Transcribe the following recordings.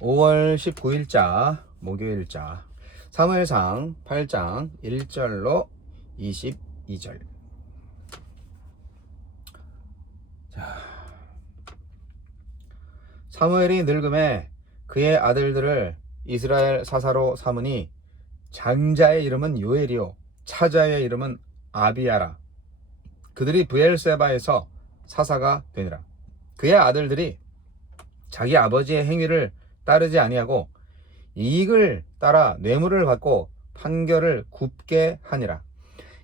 5월 19일자 목요일자 사무엘상 8장 1절로 22절. 사무엘이 늙음에 그의 아들들을 이스라엘 사사로 삼으니 장자의 이름은 요엘이요 차자의 이름은 아비야라. 그들이 브엘세바에서 사사가 되니라. 그의 아들들이 자기 아버지의 행위를 따르지 아니하고 이익을 따라 뇌물을 받고 판결을 굽게 하니라.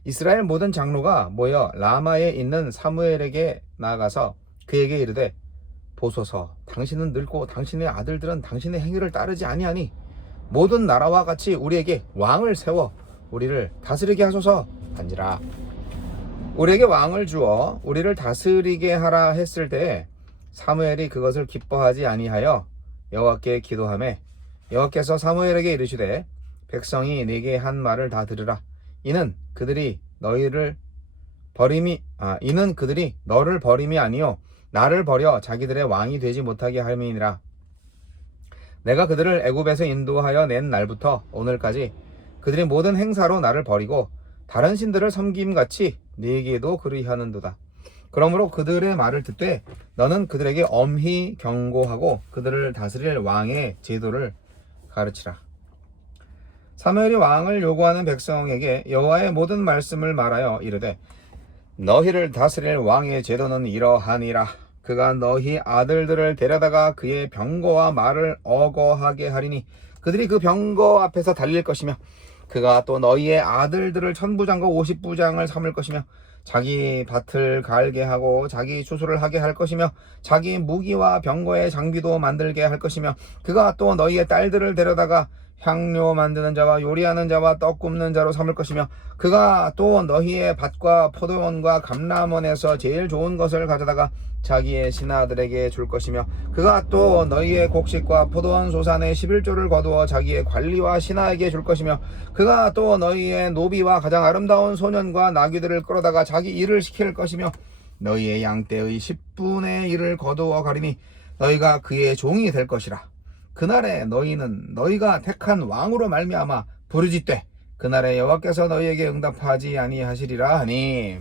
이스라엘 모든 장로가 모여 라마에 있는 사무엘에게 나아가서 그에게 이르되, 보소서, 당신은 늙고 당신의 아들들은 당신의 행위를 따르지 아니하니 모든 나라와 같이 우리에게 왕을 세워 우리를 다스리게 하소서 한지라. 우리에게 왕을 주어 우리를 다스리게 하라 했을 때에 사무엘이 그것을 기뻐하지 아니하여 여호와께 기도하매 여호와께서 사무엘에게 이르시되, 백성이 네게 한 말을 다 들으라. 이는 그들이 너를 버림이 아니요 나를 버려 자기들의 왕이 되지 못하게 함이니라. 내가 그들을 애굽에서 인도하여 낸 날부터 오늘까지 그들이 모든 행사로 나를 버리고 다른 신들을 섬김같이 네게도 그리하는도다. 그러므로 그들의 말을 듣되 너는 그들에게 엄히 경고하고 그들을 다스릴 왕의 제도를 가르치라. 사무엘이 왕을 요구하는 백성에게 여호와의 모든 말씀을 말하여 이르되, 너희를 다스릴 왕의 제도는 이러하니라. 그가 너희 아들들을 데려다가 그의 병거와 말을 어거하게 하리니 그들이 그 병거 앞에서 달릴 것이며, 그가 또 너희의 아들들을 천부장과 50부장을 삼을 것이며, 자기 밭을 갈게 하고 자기 추수를 하게 할 것이며, 자기 무기와 병거의 장비도 만들게 할 것이며, 그가 또 너희의 딸들을 데려다가 향료 만드는 자와 요리하는 자와 떡 굽는 자로 삼을 것이며, 그가 또 너희의 밭과 포도원과 감람원에서 제일 좋은 것을 가져다가 자기의 신하들에게 줄 것이며, 그가 또 너희의 곡식과 포도원 소산의 11조를 거두어 자기의 관리와 신하에게 줄 것이며, 그가 또 너희의 노비와 가장 아름다운 소년과 나귀들을 끌어다가 자기 일을 시킬 것이며, 너희의 양떼의 10분의 1을 거두어 가리니 너희가 그의 종이 될 것이라. 그날에 너희는 너희가 택한 왕으로 말미암아 부르짖되 그날에 여호와께서 너희에게 응답하지 아니하시리라 하니,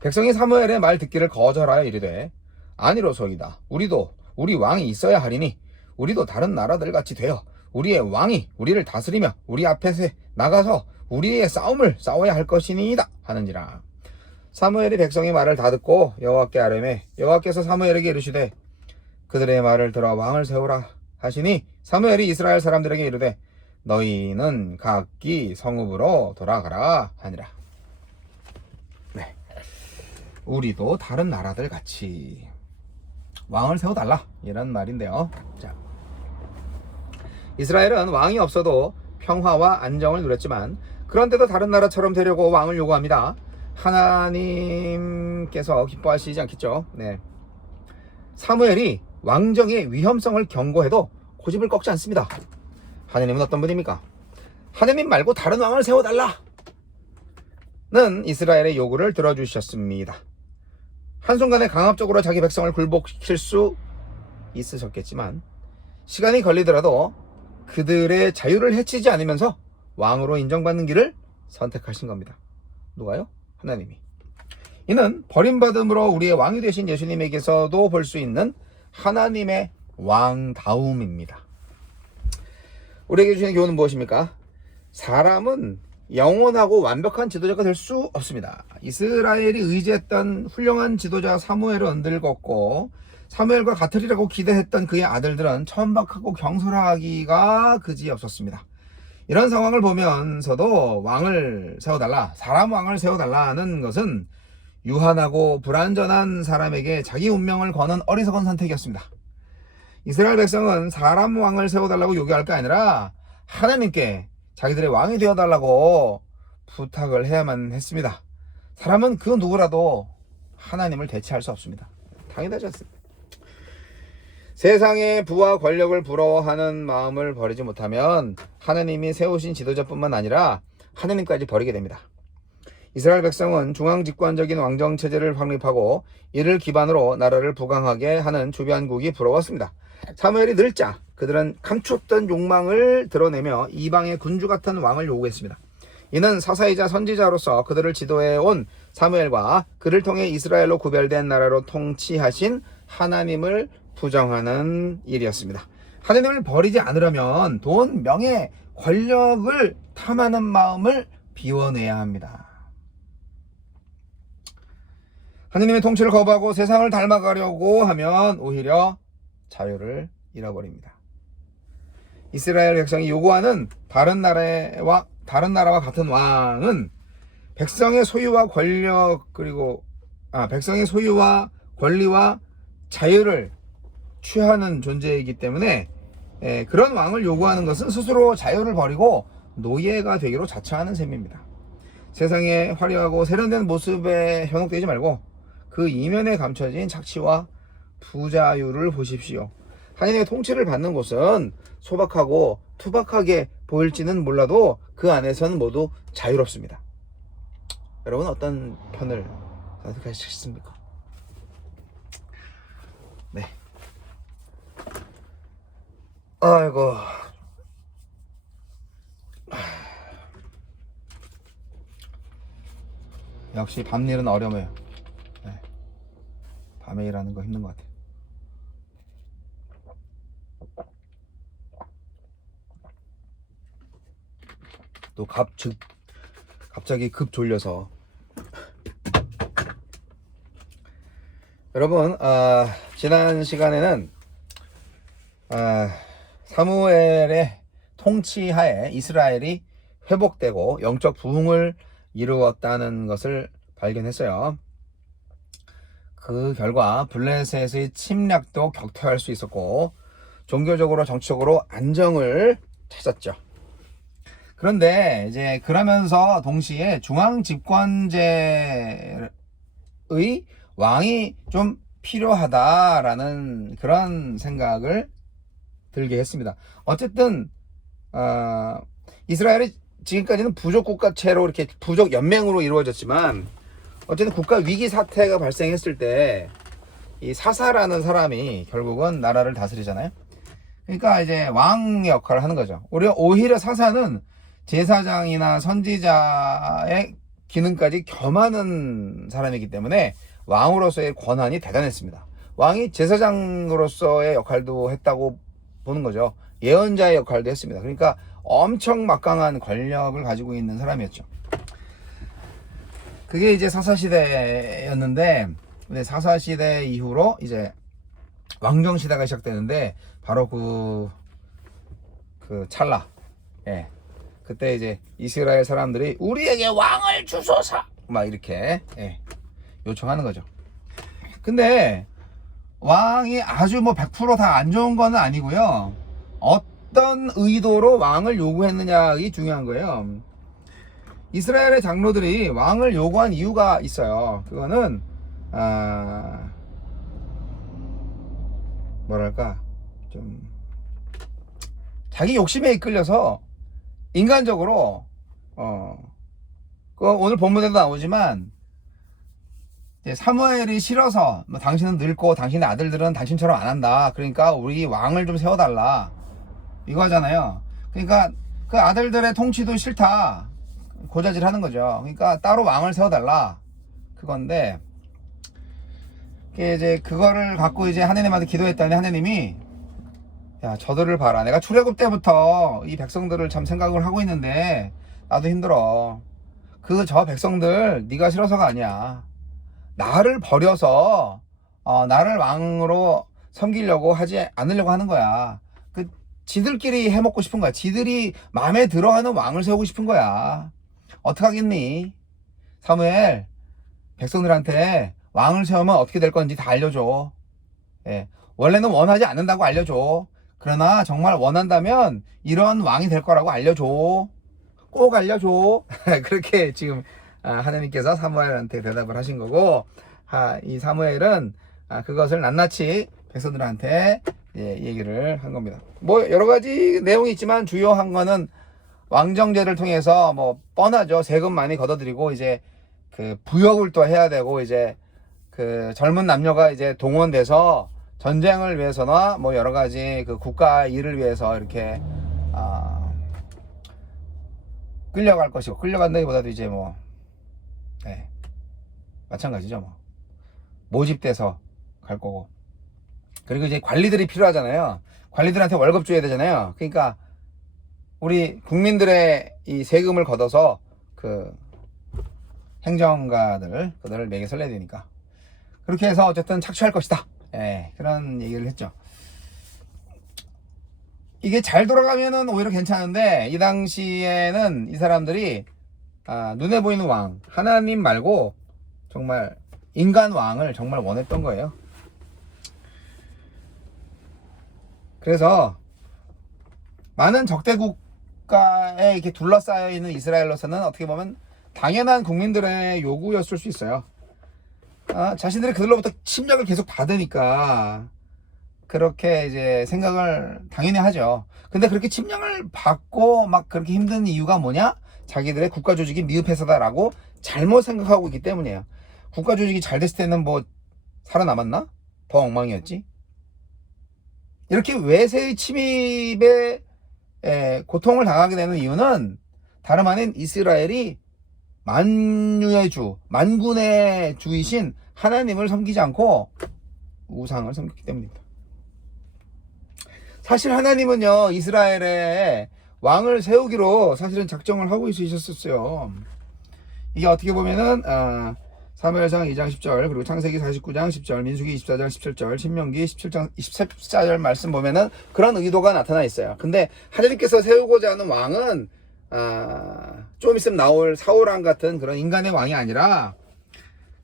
백성이 사무엘의 말 듣기를 거절하여 이르되, 아니로소이다. 우리 왕이 있어야 하리니 우리도 다른 나라들 같이 되어 우리의 왕이 우리를 다스리며 우리 앞에서 나가서 우리의 싸움을 싸워야 할 것이니이다 하는지라. 사무엘이 백성의 말을 다 듣고 여호와께 아뢰매 여호와께서 사무엘에게 이르시되, 그들의 말을 들어 왕을 세우라 하시니, 사무엘이 이스라엘 사람들에게 이르되, 너희는 각기 성읍으로 돌아가라 하니라. 네, 우리도 다른 나라들 같이 왕을 세워달라 이런 말인데요. 자, 이스라엘은 왕이 없어도 평화와 안정을 누렸지만 그런데도 다른 나라처럼 되려고 왕을 요구합니다. 하나님께서 기뻐하시지 않겠죠. 네, 사무엘이 왕정의 위험성을 경고해도 고집을 꺾지 않습니다. 하느님은 어떤 분입니까? 하느님 말고 다른 왕을 세워달라 는 이스라엘의 요구를 들어주셨습니다. 한순간에 강압적으로 자기 백성을 굴복시킬 수 있으셨겠지만 시간이 걸리더라도 그들의 자유를 해치지 않으면서 왕으로 인정받는 길을 선택하신 겁니다. 누가요? 하나님이. 이는 버림받음으로 우리의 왕이 되신 예수님에게서도 볼 수 있는 하나님의 왕다움입니다. 우리에게 주시는 교훈은 무엇입니까? 사람은 영원하고 완벽한 지도자가 될 수 없습니다. 이스라엘이 의지했던 훌륭한 지도자 사무엘은 늙었고, 사무엘과 같으리라고 기대했던 그의 아들들은 천박하고 경솔하기가 그지없었습니다. 이런 상황을 보면서도 왕을 세워달라, 사람 왕을 세워달라는 것은 유한하고 불완전한 사람에게 자기 운명을 거는 어리석은 선택이었습니다. 이스라엘 백성은 사람 왕을 세워달라고 요구할 게 아니라 하나님께 자기들의 왕이 되어달라고 부탁을 해야만 했습니다. 사람은 그 누구라도 하나님을 대체할 수 없습니다. 당연하지 않습니다. 세상의 부와 권력을 부러워하는 마음을 버리지 못하면 하나님이 세우신 지도자뿐만 아니라 하나님까지 버리게 됩니다. 이스라엘 백성은 중앙집권적인 왕정체제를 확립하고 이를 기반으로 나라를 부강하게 하는 주변국이 부러웠습니다. 사무엘이 늙자 그들은 감추었던 욕망을 드러내며 이방의 군주 같은 왕을 요구했습니다. 이는 사사이자 선지자로서 그들을 지도해온 사무엘과 그를 통해 이스라엘로 구별된 나라로 통치하신 하나님을 부정하는 일이었습니다. 하나님을 버리지 않으려면 돈, 명예, 권력을 탐하는 마음을 비워내야 합니다. 하나님의 통치를 거부하고 세상을 닮아가려고 하면 오히려 자유를 잃어버립니다. 이스라엘 백성이 요구하는 다른 나라와 같은 왕은 백성의 소유와 권리와 자유를 취하는 존재이기 때문에 그런 왕을 요구하는 것은 스스로 자유를 버리고 노예가 되기로 자처하는 셈입니다. 세상의 화려하고 세련된 모습에 현혹되지 말고 그 이면에 감춰진 착취와 부자유를 보십시오. 하나님의 통치를 받는 곳은 소박하고 투박하게 보일지는 몰라도 그 안에서는 모두 자유롭습니다. 여러분 어떤 편을 선택하시겠습니까? 네. 아이고. 역시 밤일은 어려워요. 네. 밤에 일하는 거 힘든 것 같아요. 또 갑자기 급 졸려서. 여러분, 지난 시간에는 사무엘의 통치하에 이스라엘이 회복되고 영적 부흥을 이루었다는 것을 발견했어요. 그 결과 블레셋의 침략도 격퇴할 수 있었고 종교적으로 정치적으로 안정을 찾았죠. 그런데 이제 그러면서 동시에 중앙 집권제의 왕이 좀 필요하다라는 그런 생각을 들게 했습니다. 어쨌든 이스라엘이 지금까지는 부족 국가체로 이렇게 부족 연맹으로 이루어졌지만 어쨌든 국가 위기 사태가 발생했을 때 이 사사라는 사람이 결국은 나라를 다스리잖아요. 그러니까 이제 왕의 역할을 하는 거죠. 오히려 사사는 제사장이나 선지자의 기능까지 겸하는 사람이기 때문에 왕으로서의 권한이 대단했습니다. 왕이 제사장으로서의 역할도 했다고 보는 거죠. 예언자의 역할도 했습니다. 그러니까 엄청 막강한 권력을 가지고 있는 사람이었죠. 그게 이제 사사시대였는데, 근데 사사시대 이후로 이제 왕정시대가 시작되는데, 바로 그 찰나. 예. 그때 이제 이스라엘 사람들이 우리에게 왕을 주소서! 막 이렇게, 요청하는 거죠. 근데, 왕이 아주 100% 다 안 좋은 건 아니고요. 어떤 의도로 왕을 요구했느냐가 중요한 거예요. 이스라엘의 장로들이 왕을 요구한 이유가 있어요. 그거는 뭐랄까 좀 자기 욕심에 이끌려서 인간적으로 오늘 본문에도 나오지만 사무엘이 싫어서 당신은 늙고 당신의 아들들은 당신처럼 안 한다. 그러니까 우리 왕을 좀 세워달라. 이거 하잖아요. 그러니까 그 아들들의 통치도 싫다. 고자질 하는 거죠. 그러니까 따로 왕을 세워달라. 그건데 이제 그거를 갖고 이제 하나님한테 기도했더니 하나님이 야 저들을 봐라. 내가 출애굽 때부터 이 백성들을 참 생각을 하고 있는데 나도 힘들어. 저 백성들 네가 싫어서가 아니야. 나를 버려서 나를 왕으로 섬기려고 하지 않으려고 하는 거야. 지들끼리 해먹고 싶은 거야. 지들이 마음에 들어하는 왕을 세우고 싶은 거야. 어떡하겠니? 사무엘, 백성들한테 왕을 세우면 어떻게 될 건지 다 알려줘. 예, 원래는 원하지 않는다고 알려줘. 그러나 정말 원한다면 이런 왕이 될 거라고 알려줘. 꼭 알려줘. 그렇게 지금 하나님께서 사무엘한테 대답을 하신 거고, 이 사무엘은 그것을 낱낱이 백성들한테 얘기를 한 겁니다. 여러 가지 내용이 있지만 주요한 거는 왕정제를 통해서 뻔하죠. 세금 많이 걷어들이고 이제 그 부역을 또 해야 되고 이제 그 젊은 남녀가 이제 동원돼서 전쟁을 위해서나 뭐 여러 가지 그 국가 일을 위해서 이렇게 끌려갈 것이고, 끌려간다기보다도 이제 뭐 네, 마찬가지죠. 뭐 모집돼서 갈 거고. 그리고 이제 관리들이 필요하잖아요. 관리들한테 월급 줘야 되잖아요. 그러니까 우리 국민들의 이 세금을 걷어서 그 행정가들 그들을 매개 설레야 되니까 그렇게 해서 어쨌든 착취할 것이다. 예, 그런 얘기를 했죠. 이게 잘 돌아가면은 오히려 괜찮은데 이 당시에는 이 사람들이 눈에 보이는 왕, 하나님 말고 정말 인간 왕을 정말 원했던 거예요. 그래서 많은 적대 국가에 이렇게 둘러싸여 있는 이스라엘로서는 어떻게 보면 당연한 국민들의 요구였을 수 있어요. 자신들이 그들로부터 침략을 계속 받으니까 그렇게 이제 생각을 당연히 하죠. 근데 그렇게 침략을 받고 막 그렇게 힘든 이유가 뭐냐? 자기들의 국가 조직이 미흡해서다라고 잘못 생각하고 있기 때문이에요. 국가 조직이 잘 됐을 때는 뭐 살아남았나? 더 엉망이었지. 이렇게 외세의 침입에 고통을 당하게 되는 이유는 다름 아닌 이스라엘이 만유의 주, 만군의 주이신 하나님을 섬기지 않고 우상을 섬겼기 때문입니다. 사실 하나님은요, 이스라엘에 왕을 세우기로 사실은 작정을 하고 있으셨었어요. 이게 어떻게 보면은 사무엘상 2장 10절, 그리고 창세기 49장 10절, 민수기 24장 17절, 신명기 17장 24절 말씀 보면은 그런 의도가 나타나 있어요. 근데 하나님께서 세우고자 하는 왕은 좀 있으면 나올 사울왕 같은 그런 인간의 왕이 아니라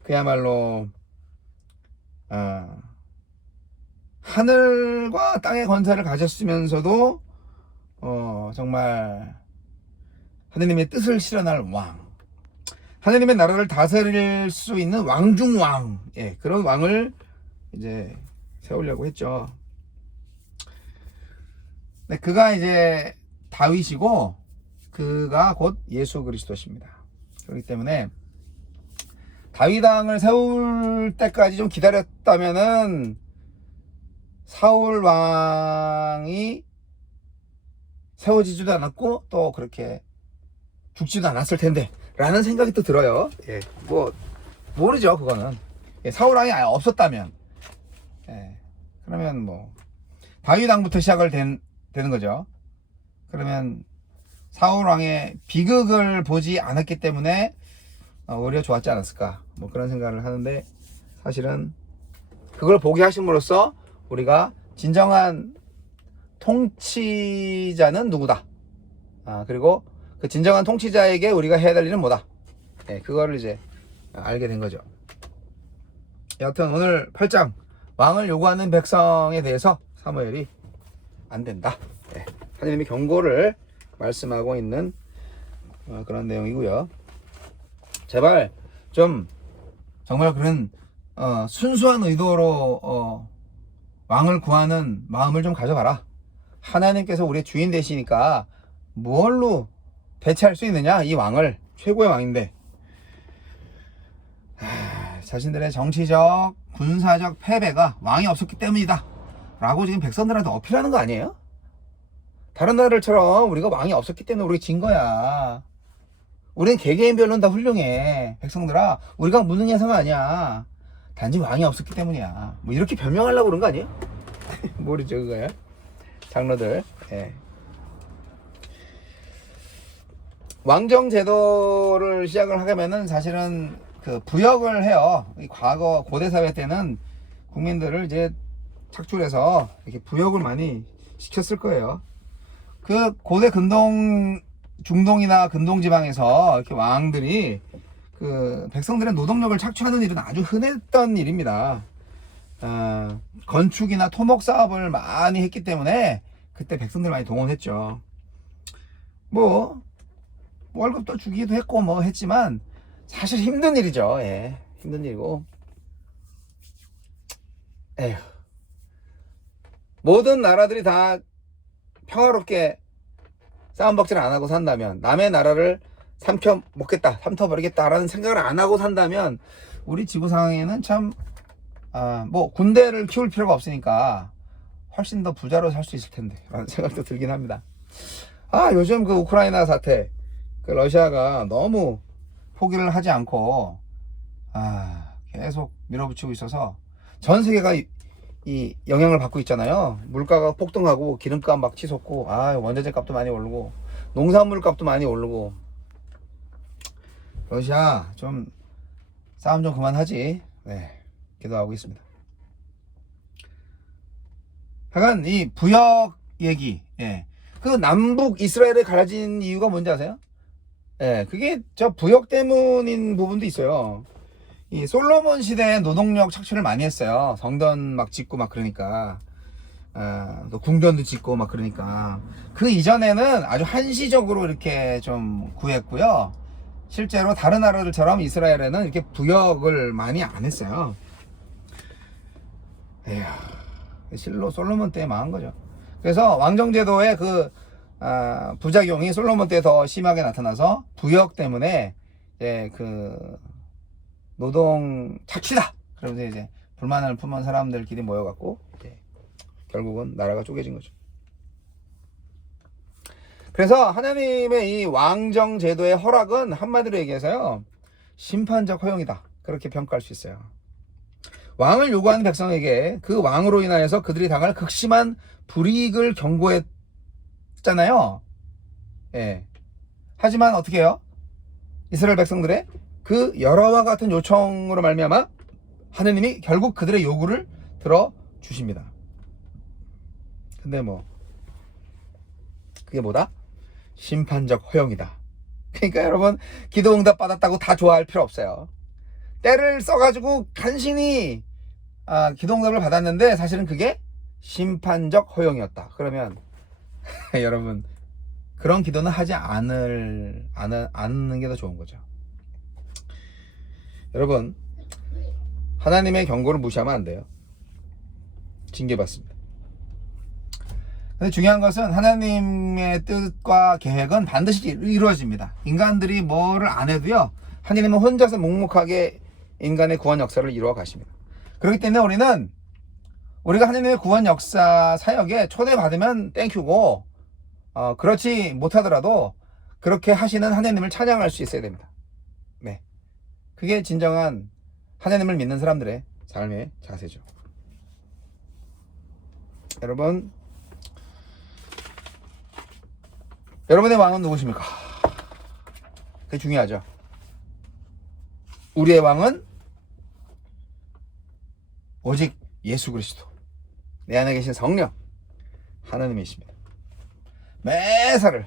그야말로 하늘과 땅의 권세를 가졌으면서도 정말 하느님의 뜻을 실현할 왕, 하느님의 나라를 다스릴 수 있는 왕중왕, 그런 왕을 이제 세우려고 했죠. 네, 그가 이제 다윗이고 그가 곧 예수 그리스도십니다. 그렇기 때문에 다윗 왕을 세울 때까지 좀 기다렸다면은 사울 왕이 세워지지도 않았고 또 그렇게 죽지도 않았을 텐데 라는 생각이 또 들어요. 뭐 모르죠. 그거는 사울 왕이 아예 없었다면 그러면 뭐 다윗 왕부터 시작을 되는 거죠. 그러면 사울 왕의 비극을 보지 않았기 때문에 오히려 좋았지 않았을까, 뭐 그런 생각을 하는데, 사실은 그걸 보게 하심으로써 우리가 진정한 통치자는 누구다, 그리고 그 진정한 통치자에게 우리가 해야 될 일은 뭐다, 그거를 이제 알게 된 거죠. 여하튼 오늘 8장 왕을 요구하는 백성에 대해서 사무엘이 안 된다, 하나님의 경고를 말씀하고 있는 그런 내용이고요. 제발 좀 정말 그런 순수한 의도로 왕을 구하는 마음을 좀 가져봐라. 하나님께서 우리의 주인 되시니까 뭘로 대체할 수 있느냐, 이 왕을. 최고의 왕인데 자신들의 정치적 군사적 패배가 왕이 없었기 때문이다 라고 지금 백성들한테 어필하는 거 아니에요? 다른 나라들처럼 우리가 왕이 없었기 때문에 우리가 진 거야. 우리는 개개인별로는 다 훌륭해. 백성들아, 우리가 무능해서가 아니야. 단지 왕이 없었기 때문이야. 뭐 이렇게 변명하려고 그런 거 아니에요? 모르죠, 그거야. 장로들. 왕정 제도를 시작을 하려면은 사실은 그 부역을 해요. 과거 고대 사회 때는 국민들을 이제 착출해서 이렇게 부역을 많이 시켰을 거예요. 그 고대 중동이나 근동 지방에서 이렇게 왕들이 그 백성들의 노동력을 착취하는 일은 아주 흔했던 일입니다. 건축이나 토목 사업을 많이 했기 때문에 그때 백성들 많이 동원했죠. 뭐 월급도 주기도 했고 뭐 했지만 사실 힘든 일이죠. 힘든 일이고, 모든 나라들이 다 평화롭게 싸움박질 안 하고 산다면, 남의 나라를 삼켜 먹겠다, 삼켜 버리겠다라는 생각을 안 하고 산다면 우리 지구 상황에는 참 뭐 군대를 키울 필요가 없으니까 훨씬 더 부자로 살 수 있을 텐데 라는 생각도 들긴 합니다. 요즘 그 우크라이나 사태, 그 러시아가 너무 포기를 하지 않고 계속 밀어붙이고 있어서 전 세계가 이 영향을 받고 있잖아요. 물가가 폭등하고 기름값 막 치솟고 원자재 값도 많이 오르고 농산물 값도 많이 오르고. 러시아 좀 싸움 좀 그만하지. 네, 기도하고 있습니다. 하여간 이 부역 얘기, 그 남북 이스라엘에 갈라진 이유가 뭔지 아세요? 그게 저 부역 때문인 부분도 있어요. 이 솔로몬 시대에 노동력 착취를 많이 했어요. 성전 막 짓고 막 그러니까, 또 궁전도 짓고 막 그러니까. 그 이전에는 아주 한시적으로 이렇게 좀 구했고요. 실제로 다른 나라들처럼 이스라엘에는 이렇게 부역을 많이 안 했어요. 실로 솔로몬 때 망한 거죠. 그래서 왕정제도의 그 부작용이 솔로몬 때 더 심하게 나타나서 부역 때문에 이제 그 노동 착취다. 그러면서 이제 불만을 품은 사람들끼리 모여갖고 이제 결국은 나라가 쪼개진 거죠. 그래서 하나님의 이 왕정 제도의 허락은 한마디로 얘기해서요, 심판적 허용이다. 그렇게 평가할 수 있어요. 왕을 요구하는 백성에게 그 왕으로 인하여서 그들이 당할 극심한 불이익을 경고했잖아요. 하지만 어떻게 해요? 이스라엘 백성들의 그 여러와 같은 요청으로 말미암아 하느님이 결국 그들의 요구를 들어주십니다. 근데 그게 뭐다? 심판적 허용이다. 그러니까 여러분, 기도 응답 받았다고 다 좋아할 필요 없어요. 때를 써가지고 간신히 기도 응답을 받았는데 사실은 그게 심판적 허용이었다. 그러면 여러분, 그런 기도는 하지 않는 게 더 좋은 거죠. 여러분, 하나님의 경고를 무시하면 안 돼요. 징계받습니다. 근데 중요한 것은 하나님의 뜻과 계획은 반드시 이루어집니다. 인간들이 뭐를 안 해도요, 하나님은 혼자서 묵묵하게 인간의 구원 역사를 이루어 가십니다. 그렇기 때문에 우리가 하나님의 구원 역사 사역에 초대받으면 땡큐고, 그렇지 못하더라도 그렇게 하시는 하나님을 찬양할 수 있어야 됩니다. 네, 그게 진정한 하나님을 믿는 사람들의 삶의 자세죠. 여러분의 왕은 누구십니까? 그게 중요하죠. 우리의 왕은 오직 예수 그리스도, 내 안에 계신 성령 하나님이십니다. 매사를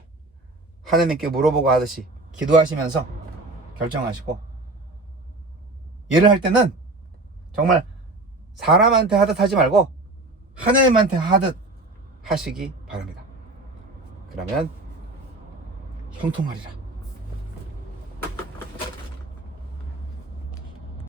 하나님께 물어보고 하듯이 기도하시면서 결정하시고, 일을 할 때는 정말 사람한테 하듯 하지 말고 하나님한테 하듯 하시기 바랍니다. 그러면 형통하리라.